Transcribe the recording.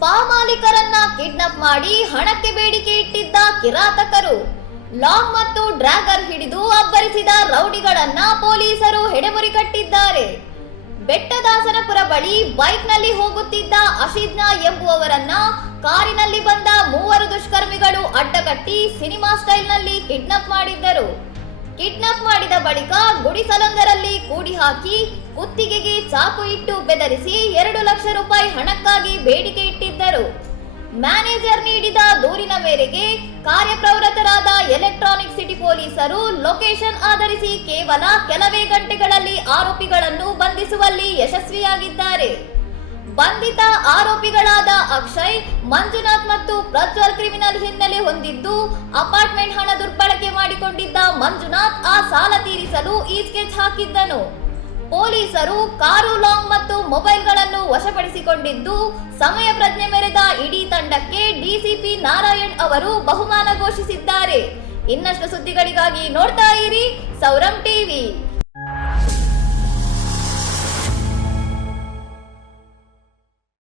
Spa ಮಾಲೀಕರನ್ನ kidnap ಮಾಡಿ ಹಣಕ್ಕೆ ಬೇಡಿಕೆ ಇಟ್ಟಿದ್ದ ಕಿರಾತಕರು. ಲಾಂಗ್ ಮತ್ತು ಡ್ರ್ಯಾಗರ್ ಹಿಡಿದು ಅಬ್ಬರಿಸಿದ ರೌಡಿಗಳನ್ನ ಪೊಲೀಸರು ಹೆಡೆಮುರಿ ಕಟ್ಟಿದ್ದಾರೆ. ಬೆಟ್ಟದಾಸನಪುರ ಬಳಿ ಬೈಕ್ನಲ್ಲಿ ಹೋಗುತ್ತಿದ್ದ ಅಶಿದ್ನ ಎಂಬುವವರನ್ನ ಕಾರಿನಲ್ಲಿ ಬಂದ ಮೂವರು ದುಷ್ಕರ್ಮಿಗಳು ಅಡ್ಡಗಟ್ಟಿ ಸಿನಿಮಾ ಸ್ಟೈಲ್ನಲ್ಲಿ ಕಿಡ್ನಾಪ್ ಮಾಡಿದ್ದರು. ಕಿಡ್ನಾಪ್ ಮಾಡಿದ ಬಳಿಕ ಗುಡಿಸಲೊಂದರಲ್ಲಿ ಕೂಡಿ ಹಾಕಿ ಕುತ್ತಿಗೆಗೆ ಚಾಕು ಇಟ್ಟು ಬೆದರಿಸಿ ಎರಡು ಲಕ್ಷ ರೂಪಾಯಿ ಹಣಕ್ಕಾಗಿ ಬೇಡಿಕೆ ಇಟ್ಟಿದ್ದರು ಮ್ಯಾನೇಜರ್ ನೀಡಿದ ದೂರಿನ ಮೇರೆಗೆ ಕಾರ್ಯಪ್ರವೃತ್ತರಾದ ಎಲೆಕ್ಟ್ರಾನಿಕ್ ಸಿಟಿ ಪೊಲೀಸರು ಲೊಕೇಶನ್ ಆಧರಿಸಿ ಕೇವಲ ಕೆಲವೇ ಗಂಟೆಗಳಲ್ಲಿ ಆರೋಪಿಗಳನ್ನು ಬಂಧಿಸುವಲ್ಲಿ ಯಶಸ್ವಿಯಾಗಿದ್ದಾರೆ. ಬಂಧಿತ ಆರೋಪಿಗಳಾದ ಅಕ್ಷಯ್, ಮಂಜುನಾಥ್ ಮತ್ತು ಪ್ರಜ್ವಲ್ ಕ್ರಿಮಿನಲ್ ಹಿನ್ನೆಲೆ ಹೊಂದಿದ್ದು, ಅಪಾರ್ಟ್ಮೆಂಟ್ ಹಣ ದುರ್ಬಳಕೆ ಮಾಡಿಕೊಂಡಿದ್ದ ಮಂಜುನಾಥ್ ಆ ಸಾಲ ತೀರಿಸಲು ಈ ಸ್ಕೆಚ್ ಹಾಕಿದ್ದನು. ಪೊಲೀಸರು ಕಾರು, ಲಾಂಗ್ ಮತ್ತು ಮೊಬೈಲ್ಗಳನ್ನು ವಶಪಡಿಸಿಕೊಂಡಿದ್ದು, ಸಮಯ ಪ್ರಜ್ಞೆ ಮೆರೆದ ಇಡೀ ತಂಡಕ್ಕೆ ಡಿಸಿಪಿ ನಾರಾಯಣ್ ಅವರು ಬಹುಮಾನ ಘೋಷಿಸಿದ್ದಾರೆ. ಇನ್ನಷ್ಟು ಸುದ್ದಿಗಳಿಗಾಗಿ ನೋಡ್ತಾ ಇರಿ ಸೌರಂ ಟಿವಿ.